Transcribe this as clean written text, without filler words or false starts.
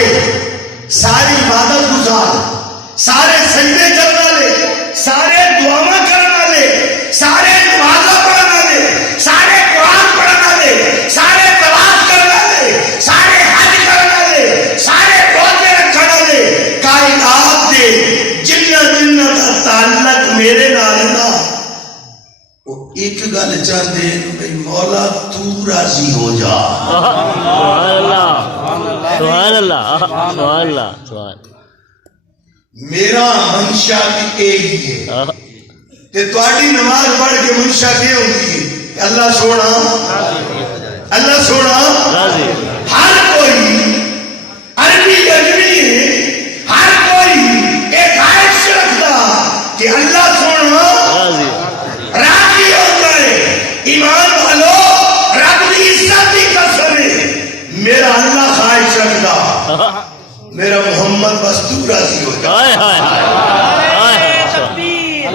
سارے ساری عبادت گزار، سارے سجدے کرنے والے، سارے دعاواں کرنے والے، سارے نمازاں پڑھنے والے، سارے قرآن پڑھنے والے، سارے طواف کرنے والے، سارے حج کرنے والے، سارے روزے رکھنے والے، کائنات دے جنہ دا تعلق میرے نال نا، وہ ایک گل چاہتے ہیں بھئی مولا تو راضی ہو جا۔ سبحان اللہ سبحان اللہ سبحان اللہ سبحان میرا منشا بھی یہی ہے کہ تواڈی نماز پڑھ کے منشا کیا ہوتی ہے کہ اللہ سونا راضی ہر کوئی عربی اجمی ہے، ہر کوئی ایک خواہش رکھتا کہ اللہ سونا راضی راضی ہو جائے۔ ایمان والو، رب کی عزت کی قسم ہے، میرا اللہ خواہش رکھتا میرا محمد بس تو راضی ہو جائے۔ ہائے ہائے